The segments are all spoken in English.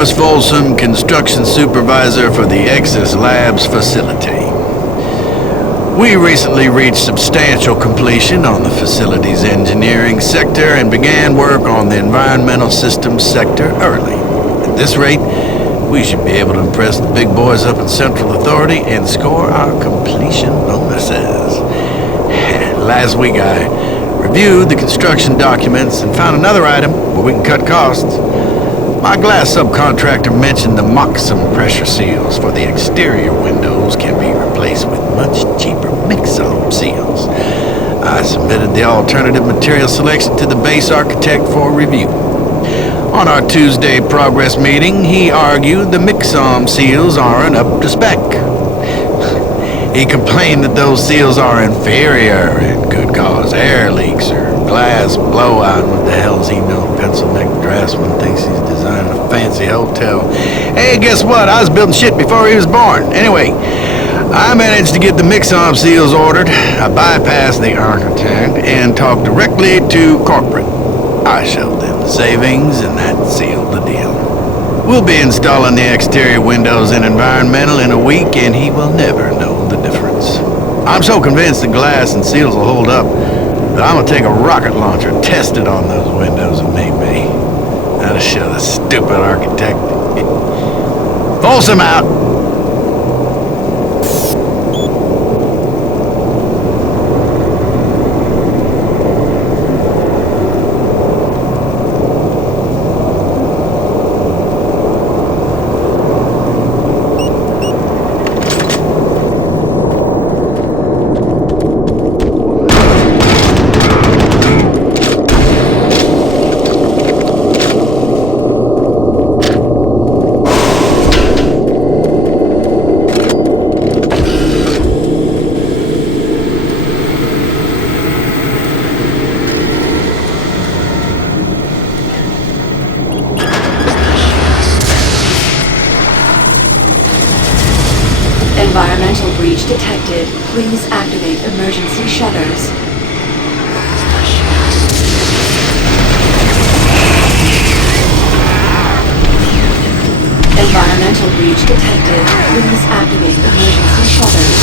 Travis Folsom, construction supervisor for the Exis Labs facility. We recently reached substantial completion on the facility's engineering sector and began work on the environmental systems sector early. At this rate, we should be able to impress the big boys up in Central Authority and score our completion bonuses. Last week I reviewed the construction documents and found another item where we can cut costs. My glass subcontractor mentioned the Moxum pressure seals for the exterior windows can be replaced with much cheaper mix-on seals. I submitted the alternative material selection to the base architect for review. On our Tuesday progress meeting, he argued the mix-on seals aren't up to spec. He complained that those seals are inferior and could cause air leaks or glass blowout. What the hell does he know? Pencil neck draftsman thinks he's designing a fancy hotel. Hey, guess what? I was building shit before he was born. Anyway, I managed to get the mix-on seals ordered. I bypassed the architect and talked directly to corporate. I showed them the savings and that sealed the deal. We'll be installing the exterior windows in environmental in a week and he will never know the difference. I'm so convinced the glass and seals will hold up that I'm gonna take a rocket launcher, test it on those windows and maybe that'll show the stupid architect. Folsom out! Environmental breach detected. Please activate emergency shutters. Environmental breach detected. Please activate emergency shutters.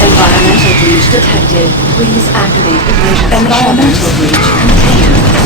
Environmental breach detected. Please activate emergency environmental breach contained.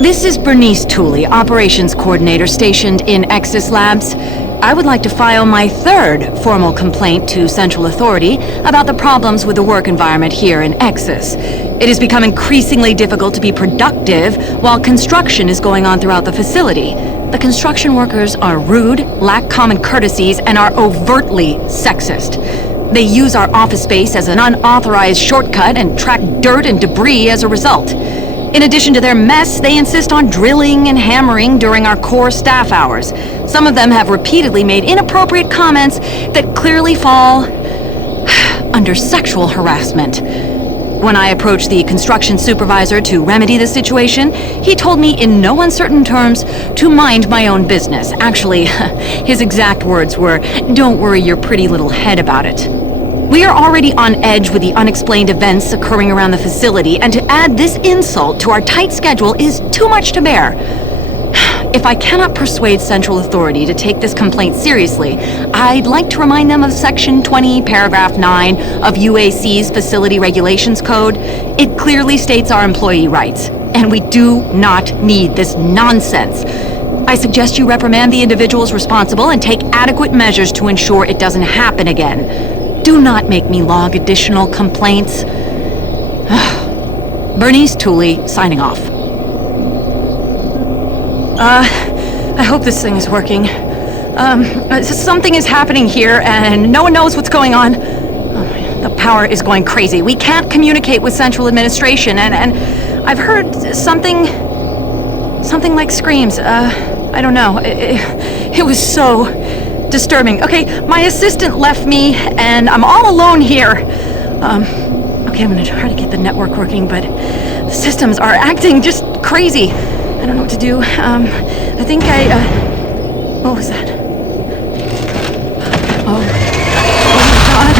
This is Bernice Tooley, Operations Coordinator stationed in Exis Labs. I would like to file my third formal complaint to Central Authority about the problems with the work environment here in Exis. It has become increasingly difficult to be productive while construction is going on throughout the facility. The construction workers are rude, lack common courtesies, and are overtly sexist. They use our office space as an unauthorized shortcut and track dirt and debris as a result. In addition to their mess, they insist on drilling and hammering during our core staff hours. Some of them have repeatedly made inappropriate comments that clearly fall under sexual harassment. When I approached the construction supervisor to remedy the situation, he told me in no uncertain terms to mind my own business. Actually, his exact words were, "Don't worry your pretty little head about it." We are already on edge with the unexplained events occurring around the facility, and to add this insult to our tight schedule is too much to bear. If I cannot persuade Central Authority to take this complaint seriously, I'd like to remind them of Section 20, Paragraph 9 of UAC's Facility Regulations Code. It clearly states our employee rights, and we do not need this nonsense. I suggest you reprimand the individuals responsible and take adequate measures to ensure it doesn't happen again. Do not make me log additional complaints. Bernice Tooley, signing off. I hope this thing is working. Something is happening here, and no one knows what's going on. The power is going crazy. We can't communicate with Central Administration, and I've heard something like screams. I don't know. It was so disturbing. Okay, my assistant left me, and I'm all alone here. Okay, I'm gonna try to get the network working, but the systems are acting just crazy. I don't know what to do. I think what was that? Oh my God.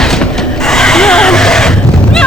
Run! No!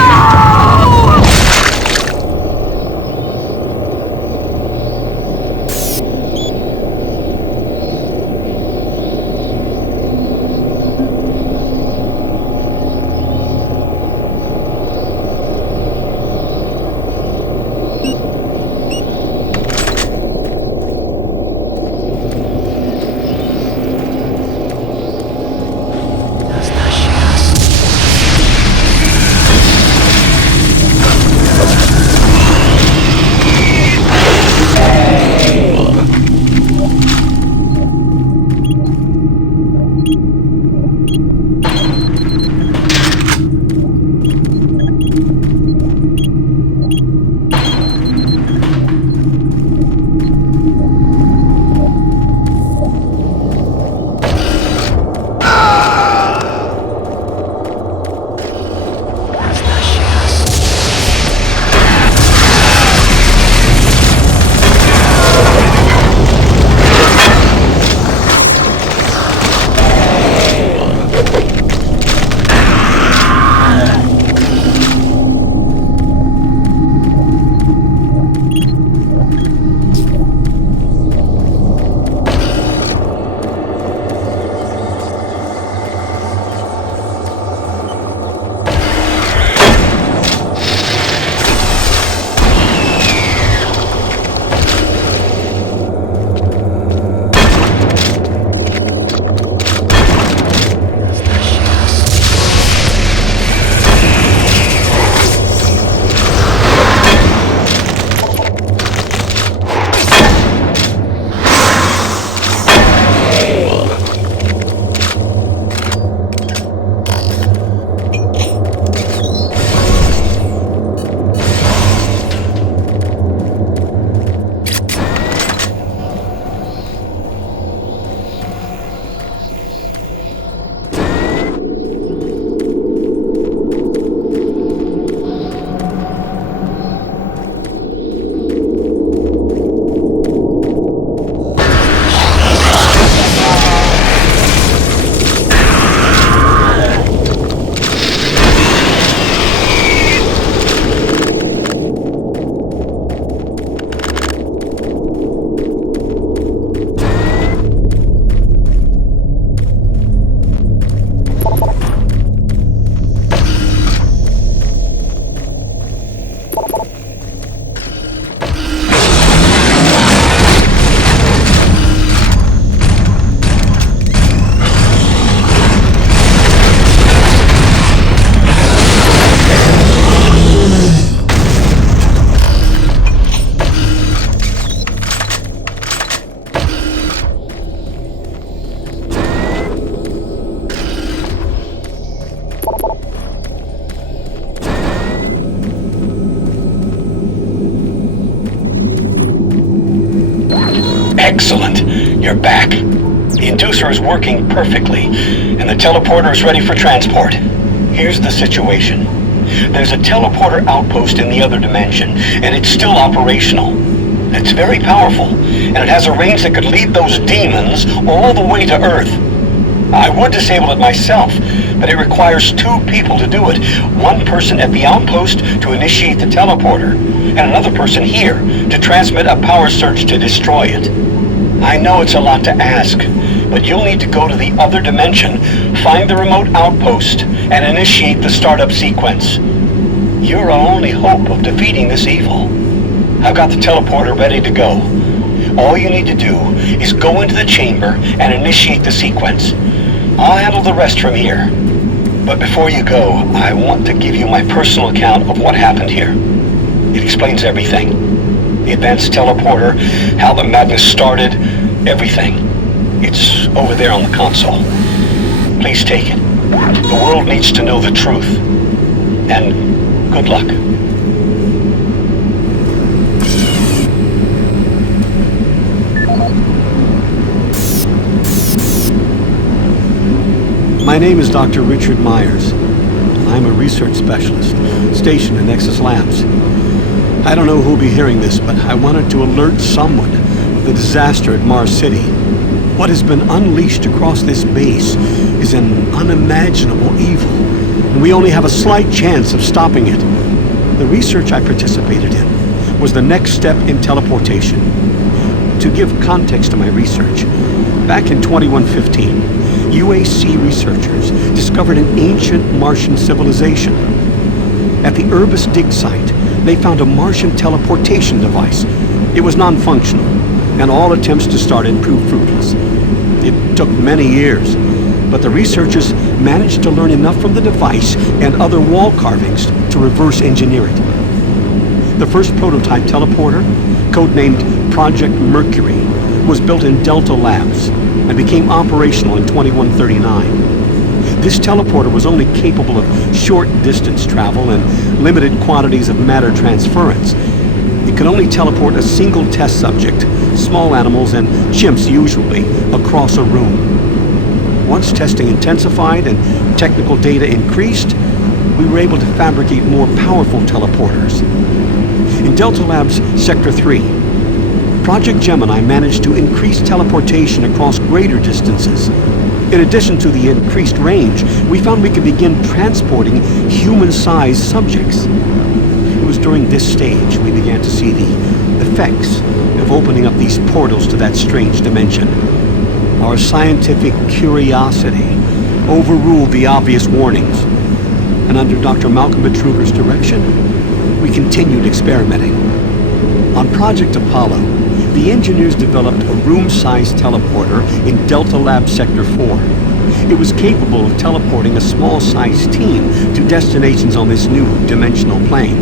Excellent. You're back. The inducer is working perfectly, and the teleporter is ready for transport. Here's the situation. There's a teleporter outpost in the other dimension, and it's still operational. It's very powerful, and it has a range that could lead those demons all the way to Earth. I would disable it myself, but it requires 2 people to do it. One person at the outpost to initiate the teleporter, and another person here to transmit a power surge to destroy it. I know it's a lot to ask, but you'll need to go to the other dimension, find the remote outpost, and initiate the startup sequence. You're our only hope of defeating this evil. I've got the teleporter ready to go. All you need to do is go into the chamber and initiate the sequence. I'll handle the rest from here. But before you go, I want to give you my personal account of what happened here. It explains everything. The advanced teleporter, how the madness started, everything. It's over there on the console. Please take it. The world needs to know the truth. And good luck. My name is Dr. Richard Meyers. I'm a research specialist stationed in Exis Labs. I don't know who'll be hearing this, but I wanted to alert someone of the disaster at Mars City. What has been unleashed across this base is an unimaginable evil, and we only have a slight chance of stopping it. The research I participated in was the next step in teleportation. To give context to my research, back in 2115, UAC researchers discovered an ancient Martian civilization. At the Urbis dig site, they found a Martian teleportation device. It was non-functional, and all attempts to start it proved fruitless. It took many years, but the researchers managed to learn enough from the device and other wall carvings to reverse engineer it. The first prototype teleporter, codenamed Project Mercury, was built in Delta Labs and became operational in 2139. This teleporter was only capable of short distance travel and limited quantities of matter transference. It could only teleport a single test subject, small animals and chimps usually, across a room. Once testing intensified and technical data increased, we were able to fabricate more powerful teleporters. In Delta Labs Sector 3, Project Gemini managed to increase teleportation across greater distances. In addition to the increased range, we found we could begin transporting human-sized subjects. It was during this stage we began to see the effects of opening up these portals to that strange dimension. Our scientific curiosity overruled the obvious warnings, and under Dr. Malcolm Betruger's direction, we continued experimenting. On Project Apollo, the engineers developed a room-sized teleporter in Delta Lab Sector 4. It was capable of teleporting a small-sized team to destinations on this new dimensional plane.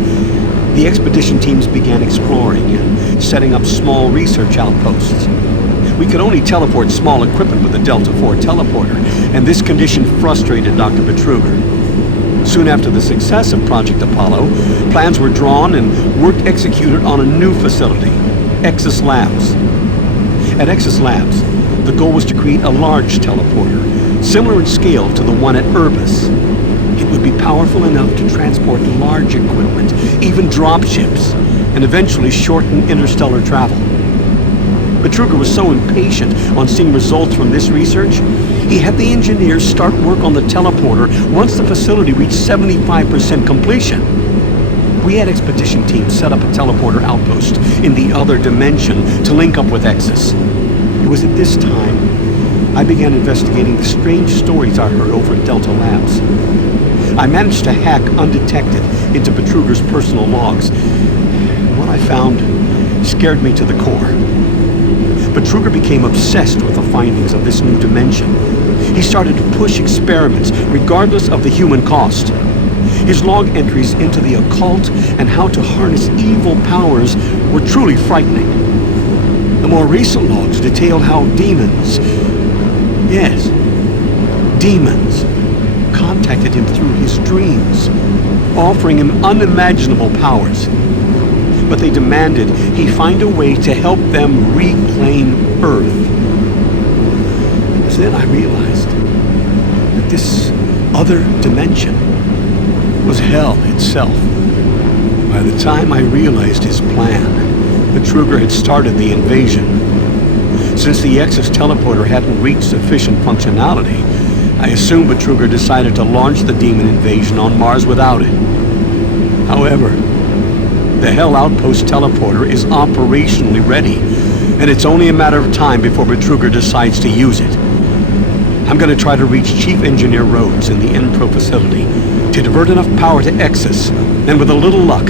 The expedition teams began exploring and setting up small research outposts. We could only teleport small equipment with the Delta 4 teleporter, and this condition frustrated Dr. Betruger. Soon after the success of Project Apollo, plans were drawn and work executed on a new facility, Exis Labs. At Exis Labs, the goal was to create a large teleporter, similar in scale to the one at Urbis. It would be powerful enough to transport large equipment, even dropships, and eventually shorten interstellar travel. Betruger was so impatient on seeing results from this research, he had the engineers start work on the teleporter once the facility reached 75% completion. We had expedition teams set up a teleporter outpost in the other dimension to link up with Exis. It was at this time I began investigating the strange stories I heard over at Delta Labs. I managed to hack undetected into Betruger's personal logs. What I found scared me to the core. Betruger became obsessed with the findings of this new dimension. He started to push experiments regardless of the human cost. His log entries into the occult and how to harness evil powers were truly frightening. The more recent logs detailed how demons, yes, demons, contacted him through his dreams, offering him unimaginable powers. but they demanded he find a way to help them reclaim Earth. Then I realized that this other dimension was hell itself. By the time I realized his plan, Betruger had started the invasion. Since the Exis teleporter hadn't reached sufficient functionality, I assumed Betruger decided to launch the demon invasion on Mars without it. However, the Hell Outpost teleporter is operationally ready, and it's only a matter of time before Betruger decides to use it. I'm going to try to reach Chief Engineer Rhodes in the Enpro facility to divert enough power to Exis, and with a little luck,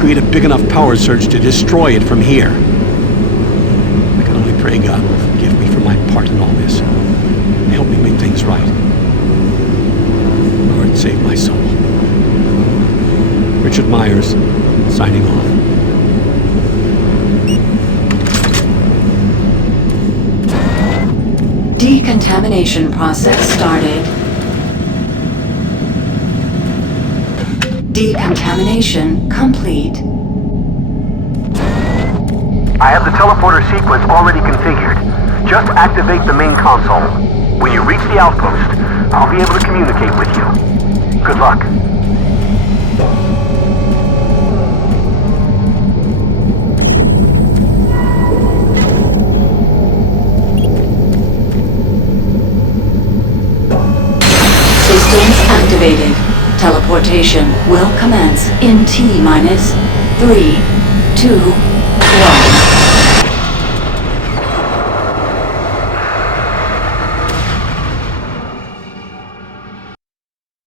create a big enough power surge to destroy it from here. I can only pray God will forgive me for my part in all this, and help me make things right. Lord, save my soul. Richard Meyers, signing off. Decontamination process started. Decontamination complete. I have the teleporter sequence already configured. Just activate the main console. When you reach the outpost, I'll be able to communicate with you. Good luck. Systems activated. Teleportation will commence in T-minus 3, 2,